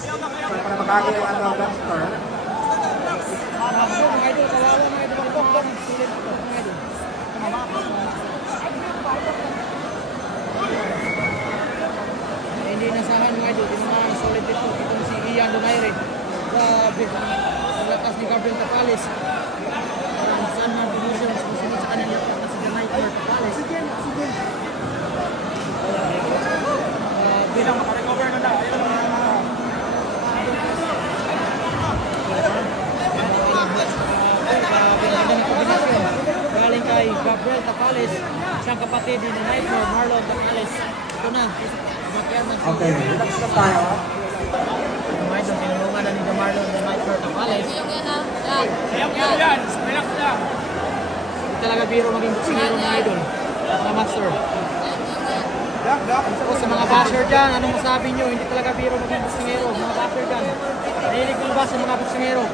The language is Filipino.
Para makagay yung ano, Baxter. Mga idol, kawawa mga idol. Bok, silent ito mga idol. Hindi nasahan mga idol. Tinamaan solid ito. Itong si Ian Donaire. Grabe. Ang lakas ni Gabriel Tapales. Parang San Juan Division. Susunod sa kanyang lakas na si Nightmare Tapales. Bilang makarecover na na. Galing kay Gabriel Tapales, siyang kapatid ni Nightmare Marlon Tapales. Ito na, bakyan na si... Okay, relax na tayo. Mga idol, tinulungan na ni Marlon ni Nightmare Tapales. Relax na. Hindi talaga biro maging boksingero mga idol, mga master. O sa mga basher dyan, anong masabi nyo? Hindi talaga biro maging boksingero, mga basher dyan. Nahilig mo ba sa mga boksingero?